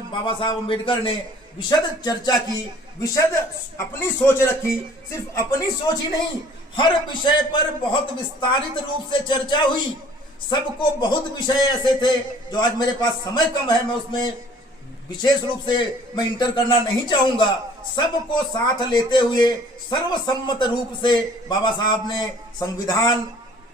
बाबा साहब अम्बेडकर ने विशद चर्चा की, विशद अपनी सोच रखी। सिर्फ अपनी सोच ही नहीं, हर विषय पर बहुत विस्तारित रूप से चर्चा हुई। सबको बहुत विषय ऐसे थे जो आज मेरे पास समय कम है, मैं उसमें विशेष रूप से मैं इंटर करना नहीं चाहूंगा। सबको साथ लेते हुए सर्वसम्मत रूप से बाबा साहब ने संविधान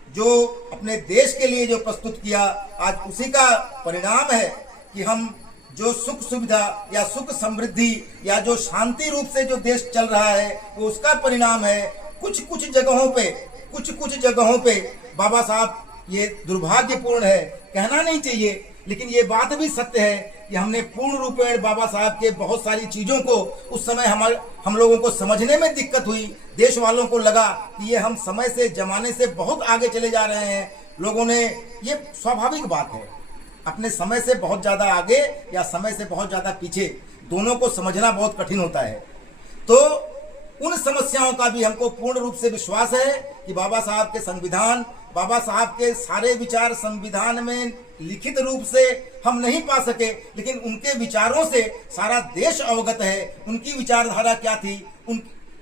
जो अपने देश के लिए जो प्रस्तुत किया, आज उसी का परिणाम है कि हम जो सुख सुविधा या सुख समृद्धि या जो शांति रूप से जो देश चल रहा है, वो उसका परिणाम है। कुछ कुछ जगहों पे बाबा साहब, ये दुर्भाग्यपूर्ण है, कहना नहीं चाहिए, लेकिन ये बात भी सत्य है कि हमने पूर्ण रूपेण बाबा साहब के बहुत सारी चीजों को उस समय हम लोगों को समझने में दिक्कत हुई। देश वालों को लगा कि ये हम समय से, जमाने से बहुत आगे चले जा रहे हैं। लोगों ने, ये स्वाभाविक बात है, अपने समय से बहुत ज्यादा आगे या समय से बहुत ज्यादा पीछे, दोनों को समझना बहुत कठिन होता है। तो उन समस्याओं का भी हमको पूर्ण रूप से विश्वास है कि बाबा साहब के संविधान, बाबा साहब के सारे विचार संविधान में लिखित रूप से हम नहीं पा सके, लेकिन उनके विचारों से सारा देश अवगत है। उनकी विचारधारा क्या थी, उन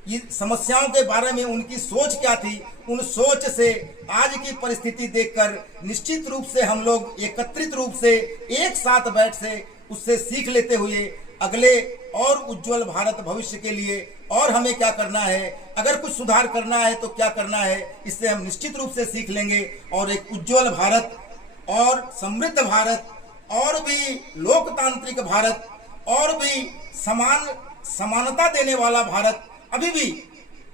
ये समस्याओं के बारे में उनकी सोच क्या थी, उन सोच से आज की परिस्थिति देखकर निश्चित रूप से हम लोग एकत्रित रूप से एक साथ बैठ से उससे सीख लेते हुए अगले और उज्जवल भारत भविष्य के लिए और हमें क्या करना है, अगर कुछ सुधार करना है तो क्या करना है, इससे हम निश्चित रूप से सीख लेंगे और एक उज्जवल भारत और समृद्ध भारत और भी लोकतांत्रिक भारत और भी समानता देने वाला भारत। अभी भी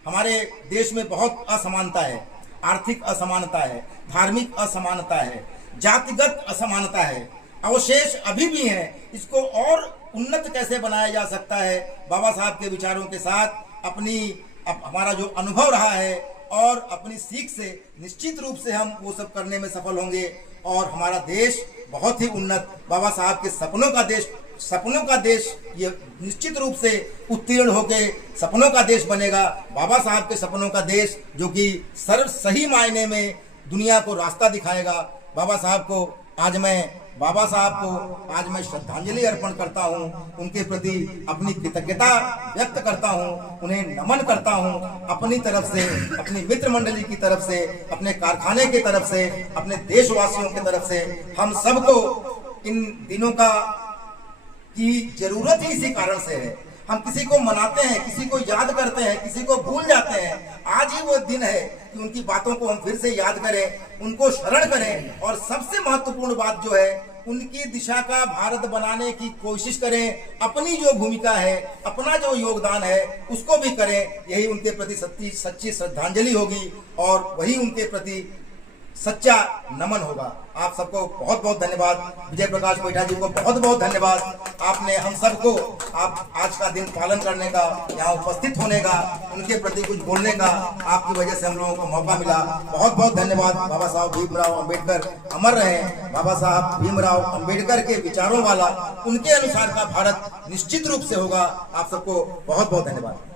हमारे देश में बहुत असमानता है, आर्थिक असमानता है, धार्मिक असमानता है, जातिगत असमानता है, अवशेष अभी भी हैं। इसको और उन्नत कैसे बनाया जा सकता है, बाबा साहब के विचारों के साथ हमारा जो अनुभव रहा है और अपनी सीख से निश्चित रूप से हम वो सब करने में सफल होंगे और हमारा देश बहुत ही उन्नत, बाबा साहब के सपनों का देश ये निश्चित रूप से उत्तीर्ण होकर सपनों का देश बनेगा। बाबा साहब के सपनों का देश जो कि सही मायने में दुनिया को रास्ता दिखाएगा। बाबा साहब को आज मैं श्रद्धांजलि अर्पण करता हूँ, उनके प्रति अपनी कृतज्ञता व्यक्त करता हूँ, उन्हें नमन करता हूँ। अपनी तरफ से, अपनी मित्र मंडली की तरफ से, अपने कारखाने की तरफ से, अपने देशवासियों की तरफ से हम सबको इन दिनों की जरूरत ही इसी कारण से है। हम किसी को मनाते हैं, किसी को याद करते हैं, किसी को भूल जाते हैं। आज ही वो दिन है कि उनकी बातों को हम फिर से याद करें, उनको स्मरण करें और सबसे महत्वपूर्ण बात जो है, उनकी दिशा का भारत बनाने की कोशिश करें। अपनी जो भूमिका है, अपना जो योगदान है, उसको भी करें। यही उनके प्रति सच्ची श्रद्धांजलि होगी और वही उनके प्रति सच्चा नमन होगा। आप सबको बहुत बहुत धन्यवाद। विजय प्रकाश बैठा जी को बहुत बहुत धन्यवाद। आपने हम सबको आज का दिन पालन करने का, यहाँ उपस्थित होने का, उनके प्रति कुछ बोलने का आपकी वजह से हम लोगों को मौका मिला। बहुत बहुत धन्यवाद। बाबा साहब भीमराव अम्बेडकर अमर रहे। बाबा साहब भीमराव अम्बेडकर के विचारों वाला, उनके अनुसार का भारत निश्चित रूप से होगा। आप सबको बहुत बहुत धन्यवाद।